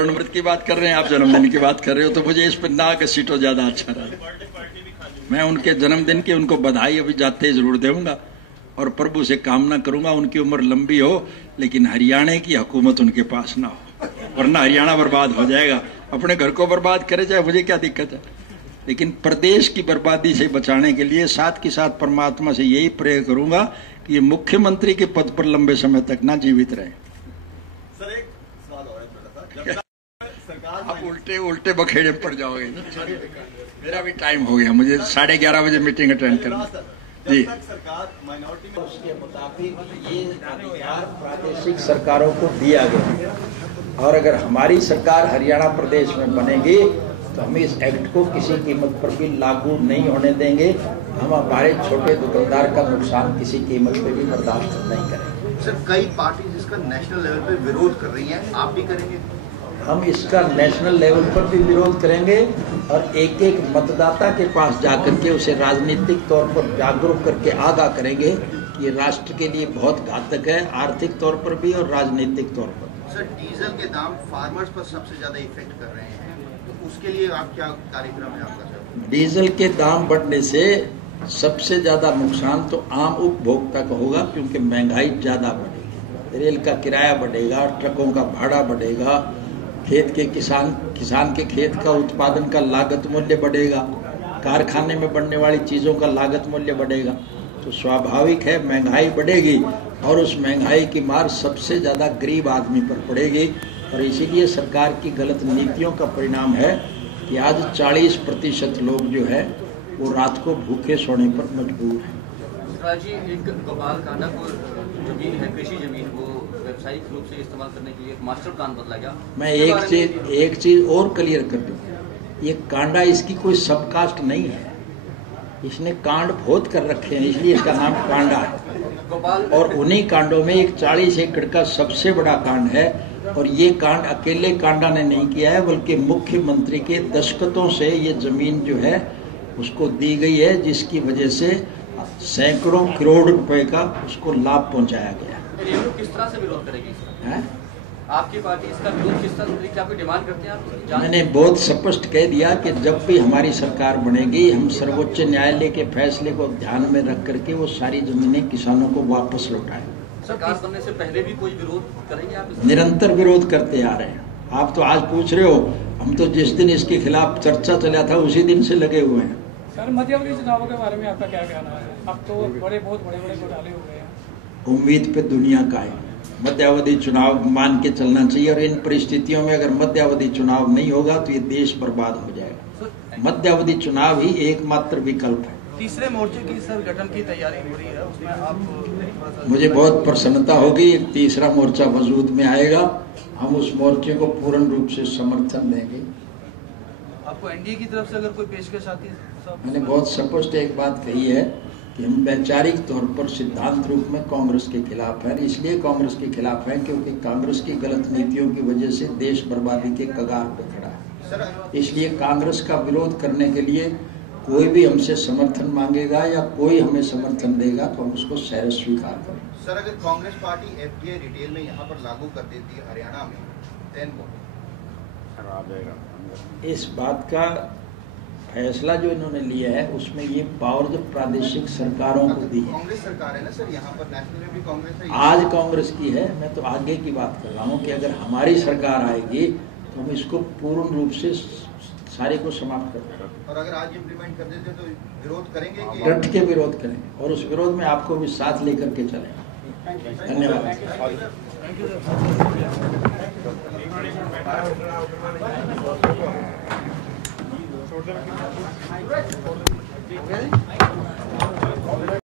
अमृत की बात कर रहे हैं, आप जन्मदिन की बात कर रहे हो, तो मुझे इस पर ना घसीटो ज्यादा अच्छा रहा। मैं उनके जन्मदिन की उनको बधाई अभी जाते ही जरूर दूंगा और प्रभु से कामना करूंगा उनकी उम्र लंबी हो, लेकिन हरियाणा की हुकूमत उनके पास ना हो, वरना हरियाणा बर्बाद हो जाएगा। अपने घर को बर्बाद करे चाहे, मुझे क्या दिक्कत है, लेकिन प्रदेश की बर्बादी से बचाने के लिए साथ के साथ परमात्मा से यही प्रे करूंगा कि ये मुख्यमंत्री के पद पर लंबे समय तक ना जीवित रहे। सर एक सवाल और है थोड़ा सा, आप उल्टे उल्टे बखेड़े पड़ जाओगे ना। मेरा भी टाइम हो गया, मुझे 11:30 बजे मीटिंग अटेंड करना जी। सरकार माइनॉरिटी में उसके मुताबिक ये अधिकार प्रादेशिक सरकारों को दिया गया, और अगर हमारी सरकार हरियाणा प्रदेश में बनेगी तो हम इस एक्ट को किसी कीमत पर भी लागू नहीं होने देंगे। हम हमारे छोटे दुकानदार का नुकसान किसी कीमत पे भी बर्दाश्त नहीं करेंगे। सर कई पार्टी इसका नेशनल लेवल पे विरोध कर रही हैं, आप भी करेंगे? हम इसका नेशनल लेवल पर भी विरोध करेंगे और एक एक मतदाता के पास जाकर के उसे राजनीतिक तौर पर जागरूक करके आगाह करेंगे कि ये राष्ट्र के लिए बहुत घातक है, आर्थिक तौर पर भी और राजनीतिक तौर पर। सर डीजल के दाम फार्मर्स पर सबसे ज्यादा इफेक्ट कर रहे हैं, तो उसके लिए आप क्या कार्यक्रम है आपका सर? डीजल के दाम बढ़ने से सबसे ज्यादा नुकसान तो आम उपभोक्ता को होगा, क्योंकि महंगाई ज्यादा बढ़ेगी, रेल का किराया बढ़ेगा, ट्रकों का भाड़ा बढ़ेगा, खेत के किसान के खेत का उत्पादन का लागत मूल्य बढ़ेगा, कारखाने में बनने वाली चीजों का लागत मूल्य बढ़ेगा। तो स्वाभाविक है महंगाई बढ़ेगी और उस महंगाई की मार सबसे ज्यादा गरीब आदमी पर पड़ेगी। और इसीलिए सरकार की गलत नीतियों का परिणाम है कि आज 40% लोग जो है वो रात को भूखे सोने पर मजबूर हैं। जी एक गोपाल कांडा को जमीन है, कृषि जमीन, वो व्यावसायिक रूप से इस्तेमाल करने के लिए एक मास्टर प्लान बदला गया। मैं एक चीज और क्लियर कर दूं, ये कांडा इसकी कोई सबकास्ट नहीं है, इसने कांड बहुत कर रखे हैं, इसलिए इसका नाम कांडा है। और उन्हीं कांडों में एक 40 एकड़ का सबसे बड़ा कांड है, और ये कांड अकेले कांडा ने नहीं किया है, बल्कि मुख्यमंत्री के दस्तखतों से ये जमीन जो है उसको दी गई है, जिसकी वजह से सैकड़ों करोड़ रुपए का उसको लाभ पहुंचाया गया। किस तरह से विरोध करेगी है? आपकी पार्टी इसका विरोध किस तरह से, क्या कोई डिमांड करते हैं आप? मैंने बहुत स्पष्ट कह दिया कि जब भी हमारी सरकार बनेगी हम सर्वोच्च न्यायालय के फैसले को ध्यान में रख करके वो सारी जमीनें किसानों को वापस लौटाएं। सरकार बनने से पहले भी कोई विरोध करेंगे आप? निरंतर विरोध करते आ रहे हैं। आप तो आज पूछ रहे हो, हम तो जिस दिन इसके खिलाफ चर्चा चला था उसी दिन से लगे हुए हैं। सर मध्यावधि चुनावों के बारे में आपका क्या कहना है? अब तो बहुत बड़े घोटाले हो गए हैं। उम्मीद पे दुनिया का है, मध्यावधि चुनाव मान के चलना चाहिए, और इन परिस्थितियों में अगर मध्यावधि चुनाव नहीं होगा तो ये देश बर्बाद हो जाएगा। मध्यावधि चुनाव ही एकमात्र विकल्प है। तीसरे मोर्चे की सर गठन की तैयारी हो रही है, उसमें आप? मुझे बहुत प्रसन्नता होगी, एक तीसरा मोर्चा वजूद में आएगा, हम उस मोर्चे को पूर्ण रूप से समर्थन देंगे। आपको एनडीए की तरफ से अगर कोई पेशकश आती है? मैंने बहुत स्पष्ट एक बात कही है कि हम वैचारिक तौर पर सिद्धांत रूप में कांग्रेस के खिलाफ हैं। इसलिए कांग्रेस के खिलाफ हैं क्योंकि कांग्रेस की गलत नीतियों की वजह से देश बर्बादी के कगार पर खड़ा है। इसलिए कांग्रेस का विरोध करने के लिए कोई भी हमसे समर्थन मांगेगा या कोई हमें समर्थन देगा तो हम उसको सहर्ष स्वीकार करें। सर अगर कांग्रेस पार्टी एफडीआई रिटेल में यहाँ पर लागू कर देती है हरियाणा में, देन इस बात का फैसला जो इन्होंने लिया है उसमें ये पावर जो प्रादेशिक सरकारों को दी है। कांग्रेस सरकार है ना सर, यहाँ पर नेशनल में भी कांग्रेस है, आज कांग्रेस की है। मैं तो आगे की बात कर रहा हूँ कि अगर हमारी सरकार आएगी तो हम इसको पूर्ण रूप से सारे को समाप्त कर देंगे। और अगर आज इम्प्लीमेंट कर देते तो विरोध करेंगे कि? डट के विरोध करेंगे और उस विरोध में आपको भी साथ लेकर के चलेंगे। धन्यवाद। Okay.